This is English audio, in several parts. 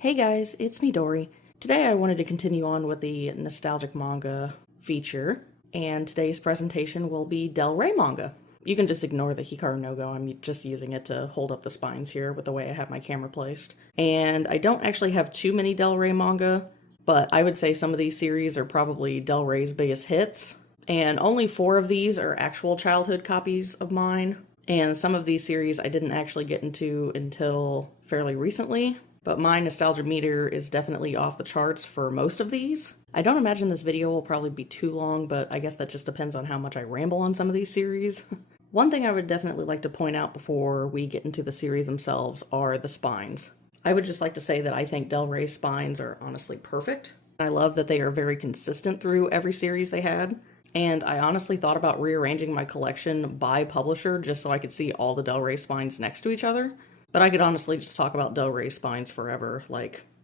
Hey guys, it's me Dory. Today I wanted to continue on with the nostalgic manga feature, and today's presentation will be Del Rey manga. You can just ignore the Hikaru no Go, I'm just using it to hold up the spines here with the way I have my camera placed. And I don't actually have too many Del Rey manga, but I would say some of these series are probably Del Rey's biggest hits, and only 4 of these are actual childhood copies of mine, and some of these series I didn't actually get into until fairly recently. But my nostalgia meter is definitely off the charts for most of these. I don't imagine this video will probably be too long, but I guess that just depends on how much I ramble on some of these series. One thing I would definitely like to point out before we get into the series themselves are the spines. I would just like to say that I think Del Rey's spines are honestly perfect. I love that they are very consistent through every series they had. And I honestly thought about rearranging my collection by publisher just so I could see all the Del Rey spines next to each other. But I could honestly just talk about Del Rey spines forever.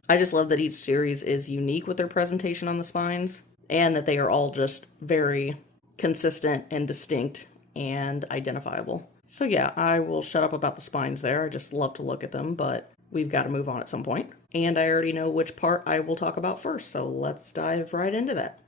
I just love that each series is unique with their presentation on the spines, and that they are all just very consistent and distinct and identifiable. So yeah, I will shut up about the spines there. I just love to look at them, but we've got to move on at some point. And I already know which part I will talk about first, so let's dive right into that.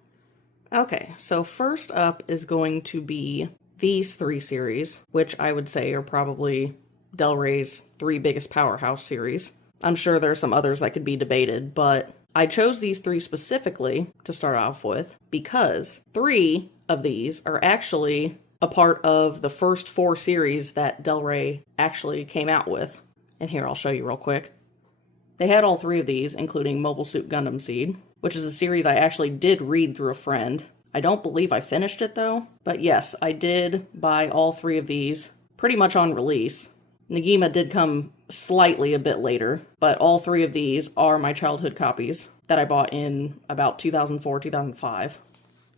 Okay, so first up is going to be these 3 series, which I would say are probably Del Rey's 3 biggest powerhouse series. I'm sure there are some others that could be debated, but I chose these 3 specifically to start off with because 3 of these are actually a part of the first 4 series that Del Rey actually came out with. And here, I'll show you real quick. They had all 3 of these, including Mobile Suit Gundam Seed, which is a series I actually did read through a friend. I don't believe I finished it though, but yes, I did buy all 3 of these pretty much on release. Negima did come slightly a bit later, but all 3 of these are my childhood copies that I bought in about 2004, 2005.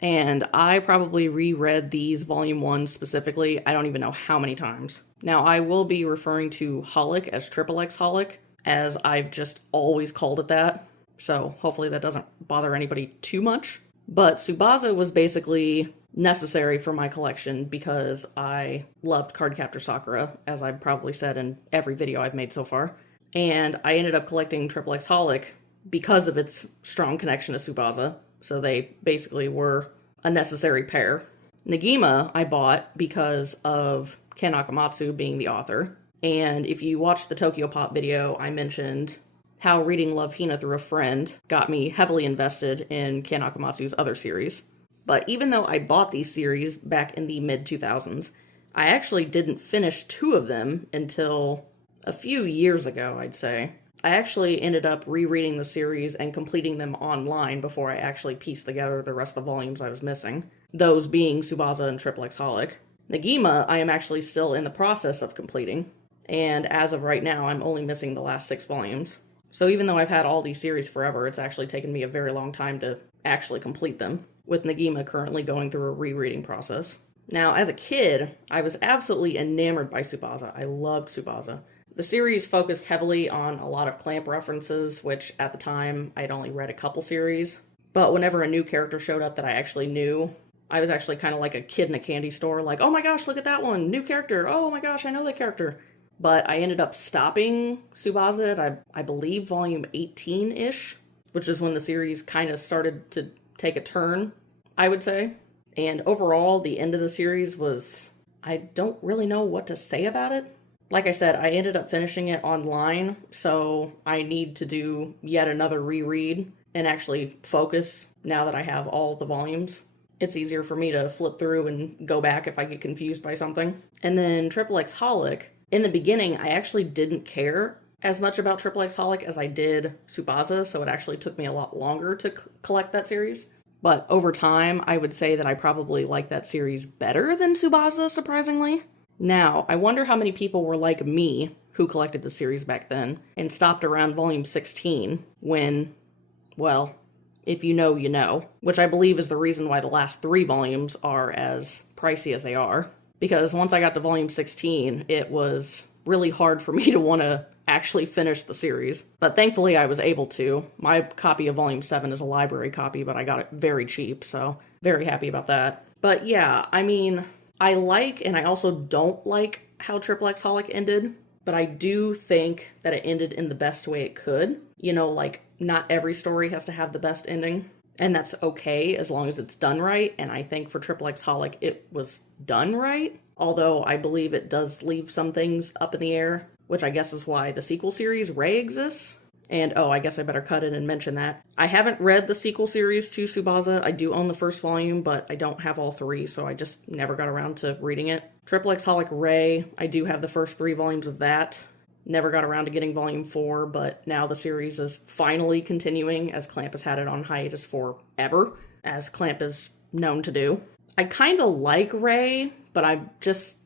And I probably reread these Volume 1 specifically, I don't even know how many times. Now, I will be referring to Holic as XXX Holic, as I've just always called it that, so hopefully that doesn't bother anybody too much. But Tsubasa was basically necessary for my collection because I loved Cardcaptor Sakura, as I've probably said in every video I've made so far. And I ended up collecting XXX Holic because of its strong connection to Tsubasa, so they basically were a necessary pair. Negima I bought because of Ken Akamatsu being the author, and if you watch the Tokyo Pop video, I mentioned how reading Love Hina through a friend got me heavily invested in Ken Akamatsu's other series. But even though I bought these series back in the mid-2000s, I actually didn't finish 2 of them until a few years ago, I'd say. I actually ended up rereading the series and completing them online before I actually pieced together the rest of the volumes I was missing, those being Tsubasa and XXX Holic. Negima, I am actually still in the process of completing, and as of right now, I'm only missing the last 6 volumes. So even though I've had all these series forever, it's actually taken me a very long time to actually complete them, with Negima currently going through a rereading process. Now, as a kid, I was absolutely enamored by Tsubasa. I loved Tsubasa. The series focused heavily on a lot of Clamp references, which at the time, I'd only read a couple series. But whenever a new character showed up that I actually knew, I was actually kind of like a kid in a candy store, like, oh my gosh, look at that one, new character, oh my gosh, I know that character. But I ended up stopping Tsubasa at, I believe, volume 18-ish, which is when the series kind of started to take a turn, I would say. And overall, the end of the series was, I don't really know what to say about it. Like I said, I ended up finishing it online, so I need to do yet another reread and actually focus now that I have all the volumes. It's easier for me to flip through and go back if I get confused by something. And then XXX Holic, in the beginning, I actually didn't care as much about XXX Holic as I did Tsubasa, so it actually took me a lot longer to collect that series. But over time, I would say that I probably like that series better than Tsubasa, surprisingly. Now, I wonder how many people were like me who collected the series back then and stopped around volume 16 when, well, if you know, you know. Which I believe is the reason why the last 3 volumes are as pricey as they are. Because once I got to volume 16, it was really hard for me to want to actually finish the series. But thankfully I was able to. My copy of volume 7 is a library copy, but I got it very cheap, so very happy about that. But yeah, I mean, I like and I also don't like how XXX Holic ended, but I do think that it ended in the best way it could. You know, like, not every story has to have the best ending, and that's okay as long as it's done right, and I think for XXXHolic it was done right, although I believe it does leave some things up in the air, which I guess is why the sequel series, Ray, exists. And, oh, I guess I better cut in and mention that. I haven't read the sequel series to Tsubasa. I do own the first volume, but I don't have all three, so I just never got around to reading it. XXXHolic Ray, I do have the first 3 volumes of that. Never got around to getting volume 4, but now the series is finally continuing, as Clamp has had it on hiatus forever, as Clamp is known to do. I kind of like Ray, but I'm just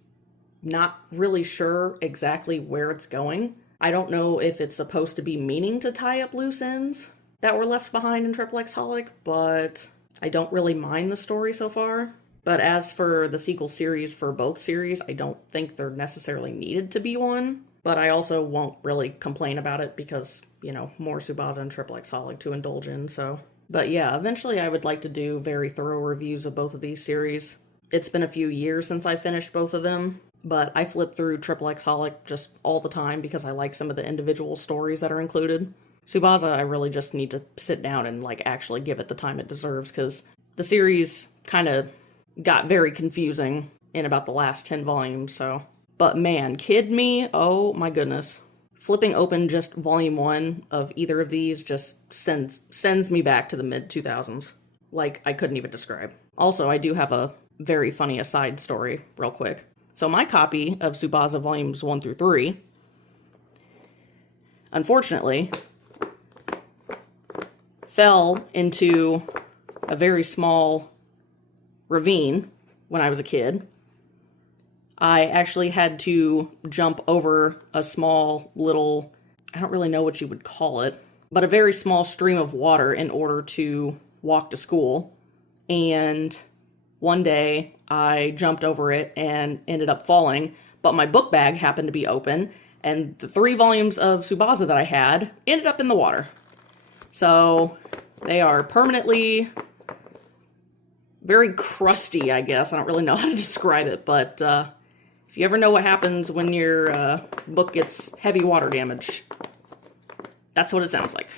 not really sure exactly where it's going. I don't know if it's supposed to be meaning to tie up loose ends that were left behind in XXXHolic, but I don't really mind the story so far. But as for the sequel series for both series, I don't think there necessarily needed to be one. But I also won't really complain about it because, you know, more Tsubasa and XXXHolic to indulge in, so. But yeah, eventually I would like to do very thorough reviews of both of these series. It's been a few years since I finished both of them, but I flip through XXXHolic just all the time because I like some of the individual stories that are included. Tsubasa, I really just need to sit down and, like, actually give it the time it deserves, because the series kind of got very confusing in about the last 10 volumes, so. But man, kid me, oh my goodness. Flipping open just volume 1 of either of these just sends me back to the mid-2000s. Like, I couldn't even describe. Also, I do have a very funny aside story, real quick. So my copy of Tsubasa volumes 1 through 3, unfortunately, fell into a very small ravine when I was a kid. I actually had to jump over a small little, I don't really know what you would call it, but a very small stream of water in order to walk to school. And one day I jumped over it and ended up falling, but my book bag happened to be open, and the 3 volumes of Tsubasa that I had ended up in the water. So they are permanently very crusty, I guess. I don't really know how to describe it, but if you ever know what happens when your book gets heavy water damage, that's what it sounds like.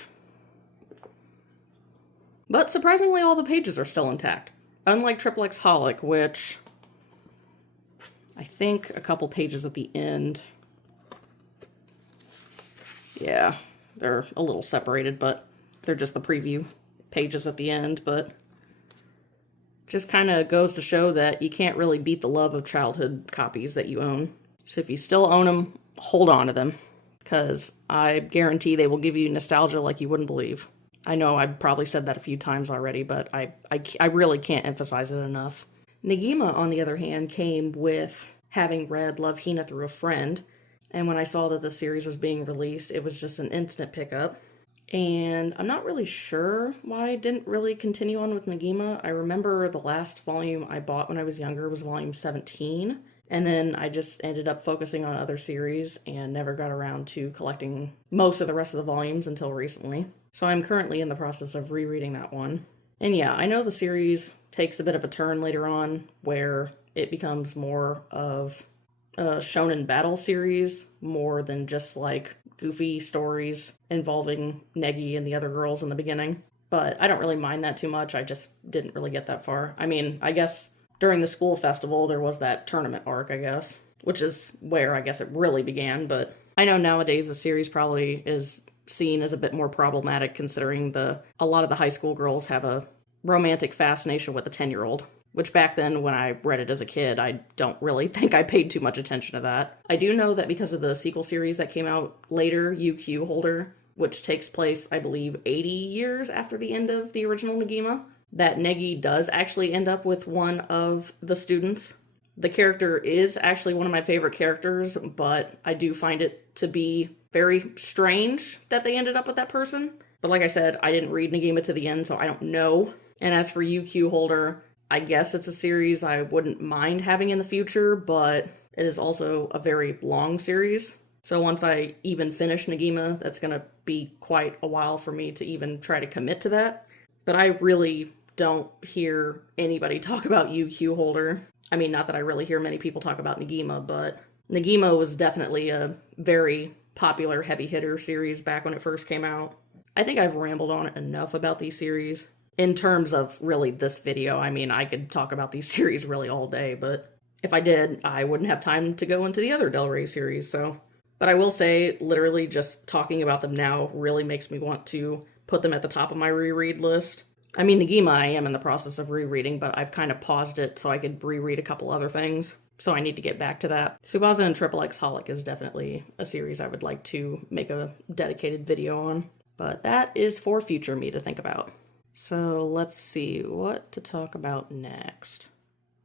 But surprisingly, all the pages are still intact. Unlike XXXHolic, which I think a couple pages at the end, yeah, they're a little separated, but they're just the preview pages at the end, but just kind of goes to show that you can't really beat the love of childhood copies that you own. So if you still own them, hold on to them, because I guarantee they will give you nostalgia like you wouldn't believe. I know I've probably said that a few times already, but I really can't emphasize it enough. Negima, on the other hand, came with having read Love Hina through a friend, and when I saw that the series was being released, it was just an instant pickup. And I'm not really sure why I didn't really continue on with Negima. I remember the last volume I bought when I was younger was volume 17, and then I just ended up focusing on other series and never got around to collecting most of the rest of the volumes until recently. So I'm currently in the process of rereading that one. And yeah, I know the series takes a bit of a turn later on where it becomes more of a shonen battle series more than just like goofy stories involving Negi and the other girls in the beginning. But I don't really mind that too much. I just didn't really get that far. I mean, I guess during the school festival there was that tournament arc, I guess, which is where I guess it really began. But I know nowadays the series probably is seen as a bit more problematic considering a lot of the high school girls have a romantic fascination with a 10-year-old. Which back then, when I read it as a kid, I don't really think I paid too much attention to that. I do know that because of the sequel series that came out later, UQ Holder, which takes place, I believe, 80 years after the end of the original Negima, that Negi does actually end up with one of the students. The character is actually one of my favorite characters, but I do find it to be very strange that they ended up with that person. But like I said, I didn't read Negima to the end, so I don't know. And as for UQ Holder, I guess it's a series I wouldn't mind having in the future, but it is also a very long series. So once I even finish Negima, that's going to be quite a while for me to even try to commit to that. But I really don't hear anybody talk about UQ Holder. I mean, not that I really hear many people talk about Negima, but Negima was definitely a very popular heavy hitter series back when it first came out. I think I've rambled on enough about these series. In terms of really this video, I mean, I could talk about these series really all day, but if I did, I wouldn't have time to go into the other Del Rey series, so. But I will say, literally just talking about them now really makes me want to put them at the top of my reread list. I mean, Negima I am in the process of rereading, but I've kind of paused it so I could reread a couple other things. So I need to get back to that. Tsubasa and Triple X Holic is definitely a series I would like to make a dedicated video on. But that is for future me to think about. So let's see what to talk about next.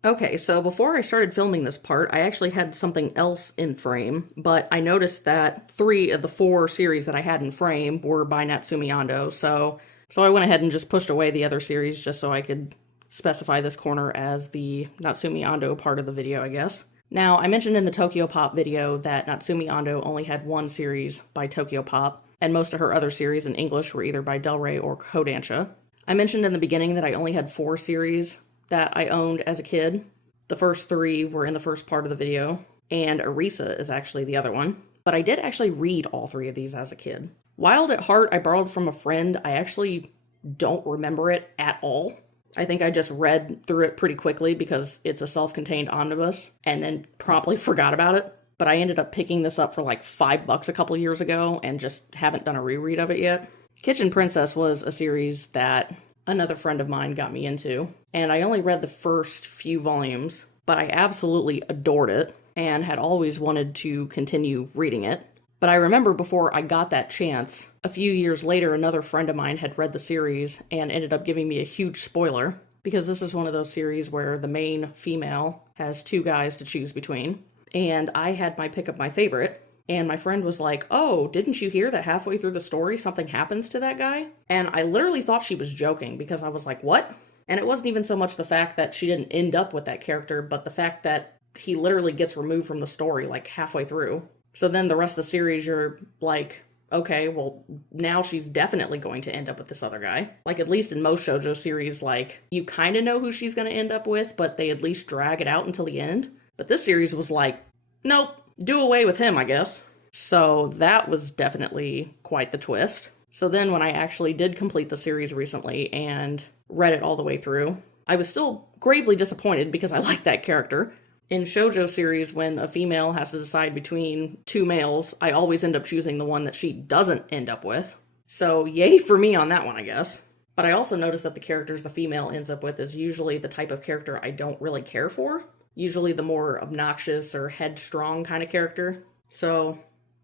Okay, so before I started filming this part, I actually had something else in frame, but I noticed that 3 of the 4 series that I had in frame were by Natsumi Ando, so I went ahead and just pushed away the other series just so I could specify this corner as the Natsumi Ando part of the video, I guess. Now, I mentioned in the Tokyo Pop video that Natsumi Ando only had 1 series by Tokyo Pop, and most of her other series in English were either by Del Rey or Kodansha. I mentioned in the beginning that I only had 4 series that I owned as a kid. The first 3 were in the first part of the video, and Arisa is actually the other one. But I did actually read all 3 of these as a kid. Wild at Heart I borrowed from a friend. I actually don't remember it at all. I think I just read through it pretty quickly because it's a self-contained omnibus, and then promptly forgot about it. But I ended up picking this up for like $5 a couple years ago and just haven't done a reread of it yet. Kitchen Princess was a series that another friend of mine got me into, and I only read the first few volumes, but I absolutely adored it and had always wanted to continue reading it. But I remember before I got that chance, a few years later, another friend of mine had read the series and ended up giving me a huge spoiler, because this is one of those series where the main female has 2 guys to choose between, and I had my pick of my favorite. And my friend was like, oh, didn't you hear that halfway through the story something happens to that guy? And I literally thought she was joking because I was like, what? And it wasn't even so much the fact that she didn't end up with that character, but the fact that he literally gets removed from the story like halfway through. So then the rest of the series, you're like, okay, well, now she's definitely going to end up with this other guy. Like, at least in most shoujo series, like, you kind of know who she's going to end up with, but they at least drag it out until the end. But this series was like, nope. Do away with him, I guess. So that was definitely quite the twist. So then when I actually did complete the series recently and read it all the way through, I was still gravely disappointed because I liked that character. In shoujo series, when a female has to decide between 2 males, I always end up choosing the one that she doesn't end up with. So yay for me on that one, I guess. But I also noticed that the characters the female ends up with is usually the type of character I don't really care for. Usually the more obnoxious or headstrong kind of character. So,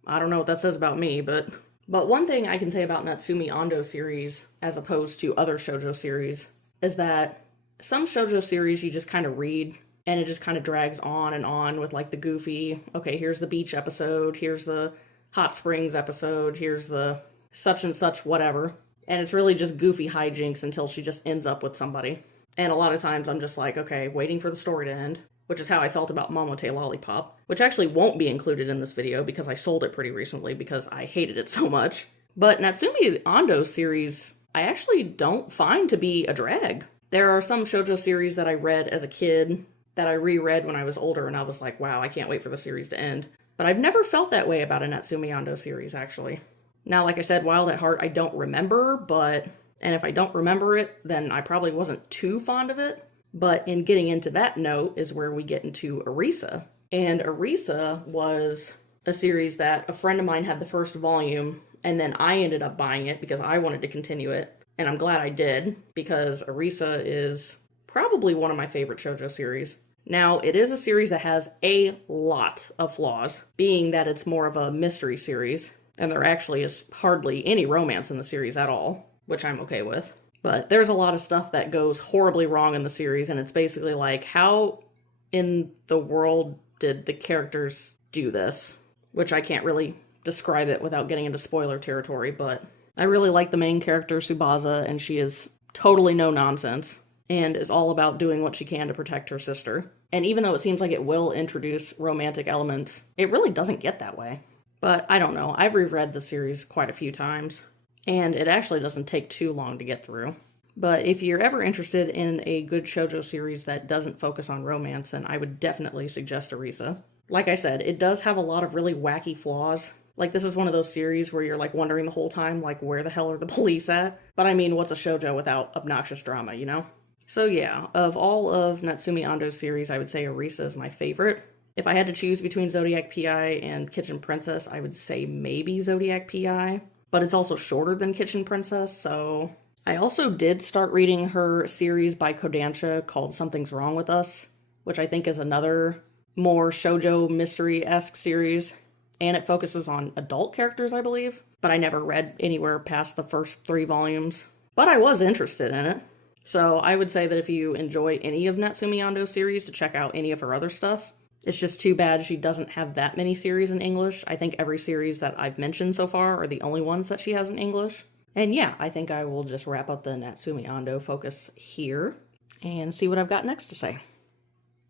I don't know what that says about me, but one thing I can say about Natsumi Ando series, as opposed to other shoujo series, is that some shoujo series you just kind of read, and it just kind of drags on with like the goofy, okay, here's the beach episode, here's the hot springs episode, here's the such and such whatever. And it's really just goofy hijinks until she just ends up with somebody. And a lot of times I'm just like, okay, waiting for the story to end. Which is how I felt about Momote Lollipop, which actually won't be included in this video because I sold it pretty recently because I hated it so much. But Natsumi Ando's series, I actually don't find to be a drag. There are some shoujo series that I read as a kid that I reread when I was older, and I was like, wow, I can't wait for the series to end. But I've never felt that way about a Natsumi Ando series, actually. Now, like I said, Wild at Heart, I don't remember, and if I don't remember it, then I probably wasn't too fond of it. But in getting into that note is where we get into Arisa. And Arisa was a series that a friend of mine had the first volume, and then I ended up buying it because I wanted to continue it. And I'm glad I did, because Arisa is probably one of my favorite shoujo series. Now, it is a series that has a lot of flaws, being that it's more of a mystery series, and there actually is hardly any romance in the series at all, which I'm okay with. But there's a lot of stuff that goes horribly wrong in the series, and it's basically like, how in the world did the characters do this? Which I can't really describe it without getting into spoiler territory, but I really like the main character, Tsubasa, and she is totally no nonsense, and is all about doing what she can to protect her sister. And even though it seems like it will introduce romantic elements, it really doesn't get that way. But I don't know, I've reread the series quite a few times. And it actually doesn't take too long to get through. But if you're ever interested in a good shoujo series that doesn't focus on romance, then I would definitely suggest Arisa. Like I said, it does have a lot of really wacky flaws. Like, this is one of those series where you're, like, wondering the whole time, like, where the hell are the police at? But I mean, what's a shoujo without obnoxious drama, you know? So yeah, of all of Natsumi Ando's series, I would say Arisa is my favorite. If I had to choose between Zodiac PI and Kitchen Princess, I would say maybe Zodiac PI. But it's also shorter than Kitchen Princess, so... I also did start reading her series by Kodansha called Something's Wrong With Us, which I think is another more shoujo mystery-esque series. And it focuses on adult characters, I believe. But I never read anywhere past the first 3 volumes. But I was interested in it. So I would say that if you enjoy any of Natsumi Ando's series, to check out any of her other stuff. It's just too bad she doesn't have that many series in English. I think every series that I've mentioned so far are the only ones that she has in English. And yeah, I think I will just wrap up the Natsumi Ando focus here and see what I've got next to say.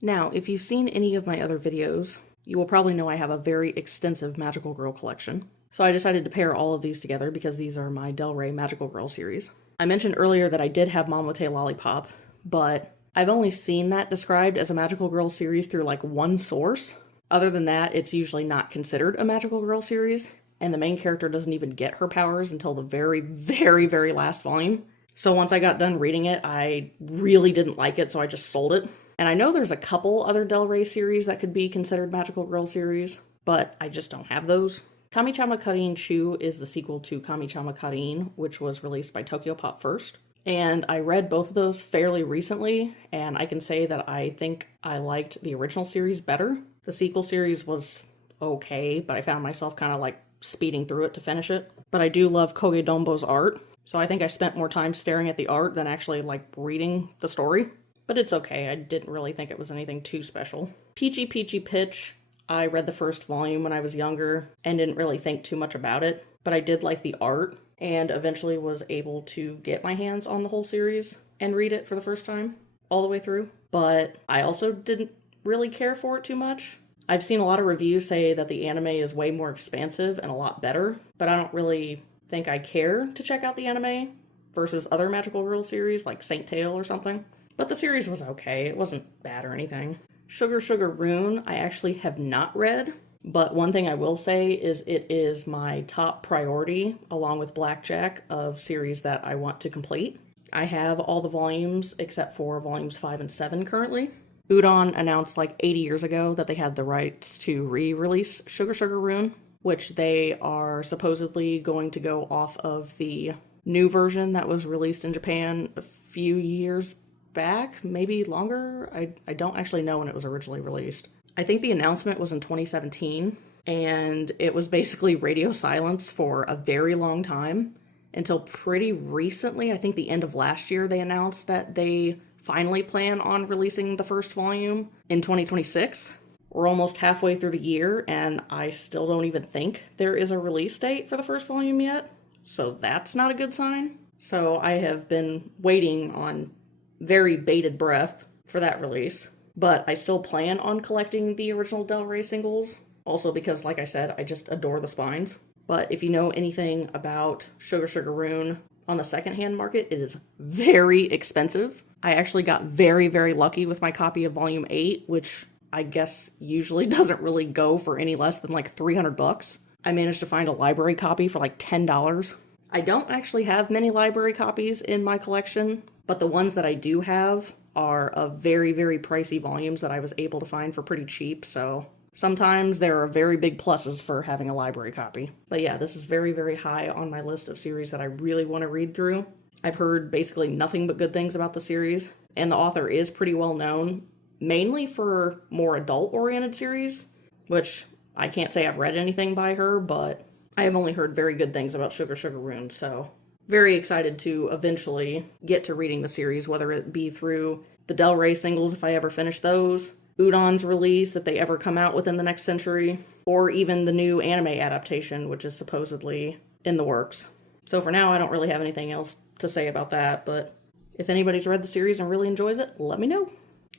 Now, if you've seen any of my other videos, you will probably know I have a very extensive Magical Girl collection. So I decided to pair all of these together because these are my Del Rey Magical Girl series. I mentioned earlier that I did have Momote Lollipop, but I've only seen that described as a Magical Girl series through like one source. Other than that, it's usually not considered a Magical Girl series, and the main character doesn't even get her powers until the very, very, very last volume. So once I got done reading it, I really didn't like it, so I just sold it. And I know there's a couple other Del Rey series that could be considered Magical Girl series, but I just don't have those. Kamichama Karin Chu is the sequel to Kamichama Karin, which was released by Tokyo Pop first. And I read both of those fairly recently, and I can say that I think I liked the original series better. The sequel series was okay, but I found myself kind of like speeding through it to finish it. But I do love Koge Dombo's art, so I think I spent more time staring at the art than actually like reading the story. But it's okay, I didn't really think it was anything too special. Peachy Peachy Pitch, I read the first volume when I was younger and didn't really think too much about it, but I did like the art and eventually was able to get my hands on the whole series and read it for the first time, all the way through. But I also didn't really care for it too much. I've seen a lot of reviews say that the anime is way more expansive and a lot better, but I don't really think I care to check out the anime versus other Magical Girl series like Saint Tail or something. But the series was okay, it wasn't bad or anything. Sugar Sugar Rune, I actually have not read. But one thing I will say is it is my top priority, along with Blackjack, of series that I want to complete. I have all the volumes except for volumes 5 and 7 currently. Udon announced like 80 years ago that they had the rights to re-release Sugar Sugar Rune, which they are supposedly going to go off of the new version that was released in Japan a few years back, maybe longer. I don't actually know when it was originally released. I think the announcement was in 2017, and it was basically radio silence for a very long time until pretty recently. I think the end of last year they announced that they finally plan on releasing the first volume in 2026. We're almost halfway through the year, and I still don't even think there is a release date for the first volume yet, so that's not a good sign. So I have been waiting on very bated breath for that release. But I still plan on collecting the original Del Rey singles, also because, like I said, I just adore the spines. But if you know anything about Sugar Sugar Rune on the secondhand market, it is very expensive. I actually got very, very lucky with my copy of Volume 8, which I guess usually doesn't really go for any less than like $300. I managed to find a library copy for like $10. I don't actually have many library copies in my collection, but the ones that I do have are of very, very pricey volumes that I was able to find for pretty cheap, so sometimes there are very big pluses for having a library copy. But yeah, this is very, very high on my list of series that I really want to read through. I've heard basically nothing but good things about the series, and the author is pretty well known, mainly for more adult-oriented series, which I can't say I've read anything by her, but I have only heard very good things about Sugar Sugar Rune, so very excited to eventually get to reading the series, whether it be through the Del Rey singles if I ever finish those, Udon's release if they ever come out within the next century, or even the new anime adaptation, which is supposedly in the works. So for now, I don't really have anything else to say about that, but if anybody's read the series and really enjoys it, let me know.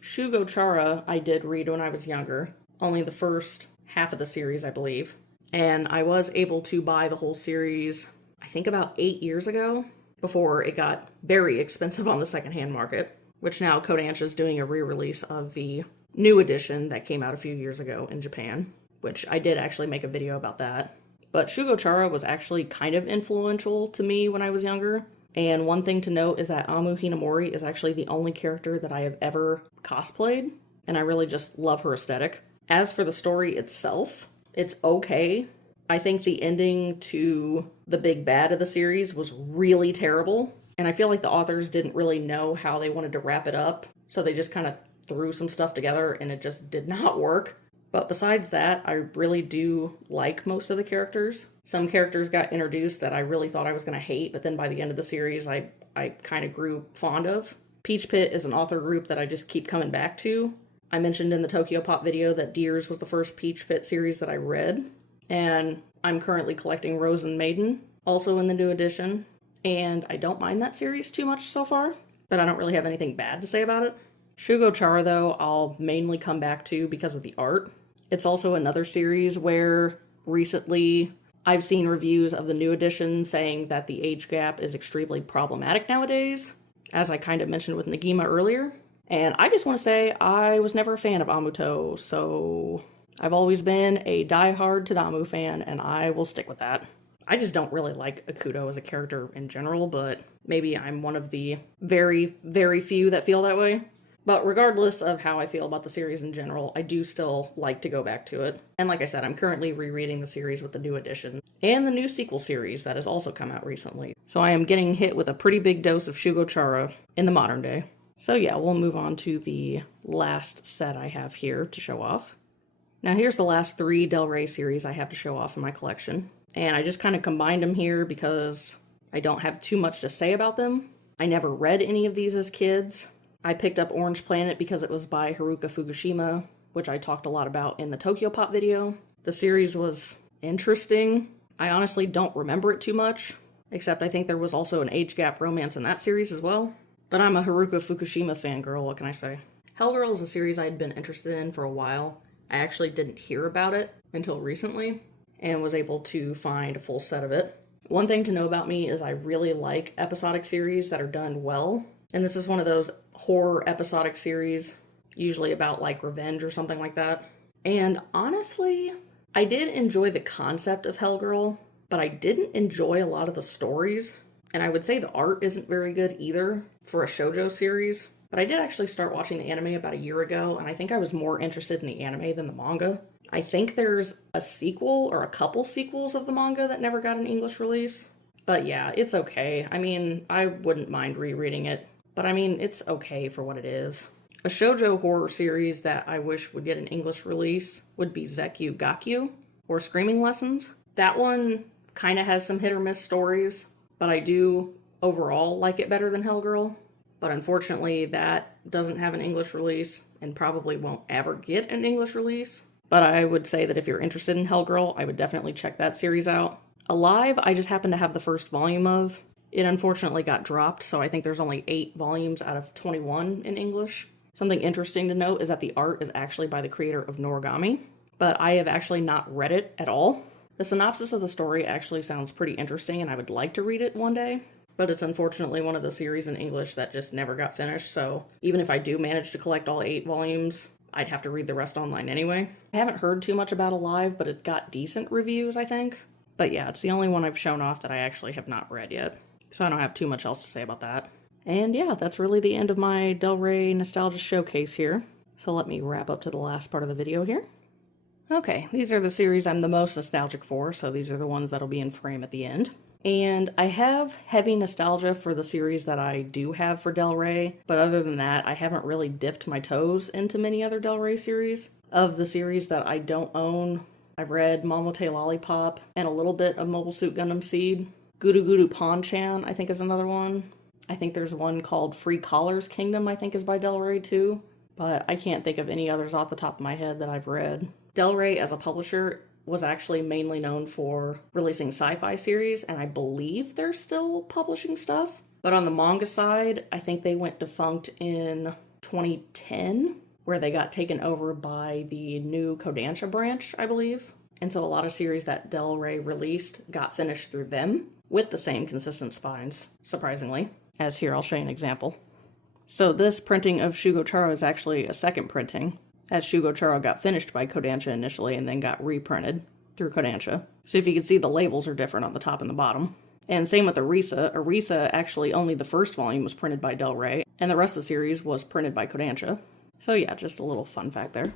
Shugo Chara I did read when I was younger, only the first half of the series, I believe. And I was able to buy the whole series I think about 8 years ago, before it got very expensive on the secondhand market, which now Kodansha is doing a re-release of the new edition that came out a few years ago in Japan, which I did actually make a video about that. But Shugo Chara was actually kind of influential to me when I was younger. And one thing to note is that Amu Hinamori is actually the only character that I have ever cosplayed, and I really just love her aesthetic. As for the story itself, it's okay. I think the ending to the big bad of the series was really terrible, and I feel like the authors didn't really know how they wanted to wrap it up, so they just kind of threw some stuff together and it just did not work. But besides that, I really do like most of the characters. Some characters got introduced that I really thought I was going to hate, but then by the end of the series, I kind of grew fond of. Peach Pit is an author group that I just keep coming back to. I mentioned in the Tokyo Pop video that Deers was the first Peach Pit series that I read, and I'm currently collecting Rose and Maiden, also in the new edition, and I don't mind that series too much so far, but I don't really have anything bad to say about it. Shugo Chara, though, I'll mainly come back to because of the art. It's also another series where recently I've seen reviews of the new edition saying that the age gap is extremely problematic nowadays, as I kind of mentioned with Nagima earlier. And I just want to say I was never a fan of Amuto, so I've always been a die-hard Tadamu fan, and I will stick with that. I just don't really like Akuto as a character in general, but maybe I'm one of the very, very few that feel that way. But regardless of how I feel about the series in general, I do still like to go back to it. And like I said, I'm currently rereading the series with the new edition and the new sequel series that has also come out recently. So I am getting hit with a pretty big dose of Shugo Chara in the modern day. So yeah, we'll move on to the last set I have here to show off. Now here's the last 3 Del Rey series I have to show off in my collection. And I just kind of combined them here because I don't have too much to say about them. I never read any of these as kids. I picked up Orange Planet because it was by Haruka Fukushima, which I talked a lot about in the Tokyo Pop video. The series was interesting. I honestly don't remember it too much, except I think there was also an age gap romance in that series as well. But I'm a Haruka Fukushima fangirl, what can I say? Hellgirl is a series I had been interested in for a while. I actually didn't hear about it until recently, and was able to find a full set of it. One thing to know about me is I really like episodic series that are done well, and this is one of those horror episodic series, usually about like revenge or something like that. And honestly, I did enjoy the concept of Hellgirl, but I didn't enjoy a lot of the stories, and I would say the art isn't very good either for a shoujo series. But I did actually start watching the anime about a year ago, and I think I was more interested in the anime than the manga. I think there's a sequel or a couple sequels of the manga that never got an English release. But yeah, it's okay. I mean, I wouldn't mind rereading it, but I mean, it's okay for what it is. A shoujo horror series that I wish would get an English release would be Zekyu Gakyu, or Screaming Lessons. That one kind of has some hit or miss stories, but I do overall like it better than Hellgirl. But unfortunately, that doesn't have an English release and probably won't ever get an English release. But I would say that if you're interested in Hellgirl, I would definitely check that series out. Alive, I just happen to have the first volume of. It unfortunately got dropped, so I think there's only 8 volumes out of 21 in English. Something interesting to note is that the art is actually by the creator of Noragami, but I have actually not read it at all. The synopsis of the story actually sounds pretty interesting, and I would like to read it one day. But it's unfortunately one of the series in English that just never got finished, so even if I do manage to collect all 8 volumes, I'd have to read the rest online anyway. I haven't heard too much about Alive, but it got decent reviews, I think. But yeah, it's the only one I've shown off that I actually have not read yet, so I don't have too much else to say about that. And yeah, that's really the end of my Del Rey Nostalgia Showcase here. So let me wrap up to the last part of the video here. Okay, these are the series I'm the most nostalgic for, so these are the ones that'll be in frame at the end. And I have heavy nostalgia for the series that I do have for Del Rey, but other than that, I haven't really dipped my toes into many other Del Rey series. Of the series that I don't own, I've read Momote Lollipop and a little bit of Mobile Suit Gundam Seed. Gudu Gudu Pon-chan, I think, is another one. I think there's one called Free Collar's Kingdom, I think is by Del Rey too, but I can't think of any others off the top of my head that I've read. Del Rey as a publisher was actually mainly known for releasing sci-fi series, and I believe they're still publishing stuff. But on the manga side, I think they went defunct in 2010, where they got taken over by the new Kodansha branch, I believe. And so a lot of series that Del Rey released got finished through them, with the same consistent spines, surprisingly. As here, I'll show you an example. So this printing of Shugo Chara is actually a second printing. as Shugo got finished by Kodansha initially and then got reprinted through Kodansha. So if you can see, the labels are different on the top and the bottom. And same with Arisa. Arisa, actually only the first volume was printed by Del Rey, and the rest of the series was printed by Kodansha. So yeah, just a little fun fact there.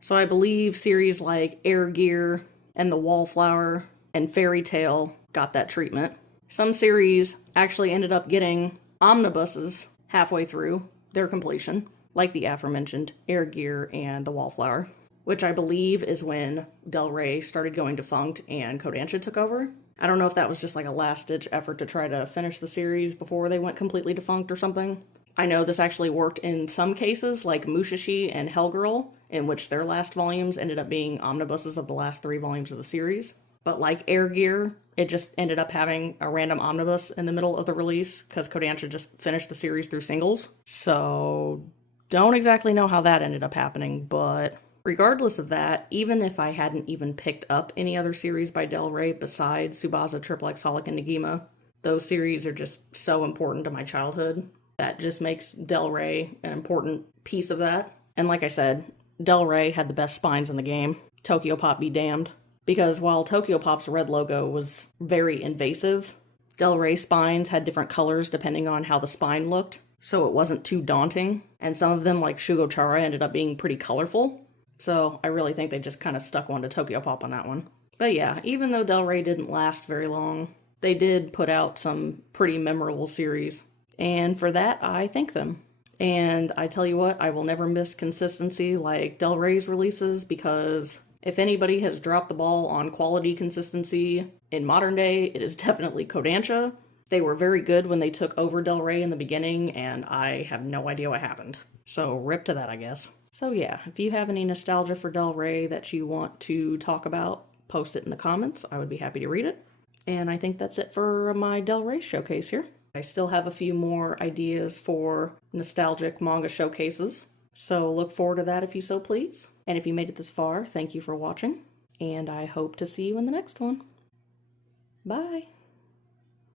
So I believe series like Air Gear and The Wallflower and Fairy Tail got that treatment. Some series actually ended up getting omnibuses halfway through their completion, like the aforementioned Air Gear and The Wallflower, which I believe is when Del Rey started going defunct and Kodansha took over. I don't know if that was just like a last-ditch effort to try to finish the series before they went completely defunct or something. I know this actually worked in some cases, like Mushishi and Hellgirl, in which their last volumes ended up being omnibuses of the last 3 volumes of the series. But like Air Gear, it just ended up having a random omnibus in the middle of the release, because Kodansha just finished the series through singles. So, don't exactly know how that ended up happening, but regardless of that, even if I hadn't even picked up any other series by Del Rey besides Tsubasa, Triple X, Holic, and Negima, those series are just so important to my childhood. That just makes Del Rey an important piece of that. And like I said, Del Rey had the best spines in the game. Tokyo Pop be damned. Because while Tokyo Pop's red logo was very invasive, Del Rey spines had different colors depending on how the spine looked, so it wasn't too daunting. And some of them, like Shugo ended up being pretty colorful. So I really think they just kind of stuck one to Tokyo Pop on that one. But yeah, even though Del Rey didn't last very long, they did put out some pretty memorable series. And for that, I thank them. And I tell you what, I will never miss consistency like Del Rey's releases, because if anybody has dropped the ball on quality consistency in modern day, it is definitely Kodansha. They were very good when they took over Del Rey in the beginning, and I have no idea what happened. So rip to that, I guess. So yeah, if you have any nostalgia for Del Rey that you want to talk about, post it in the comments. I would be happy to read it. And I think that's it for my Del Rey showcase here. I still have a few more ideas for nostalgic manga showcases, so look forward to that if you so please. And if you made it this far, thank you for watching, and I hope to see you in the next one. Bye!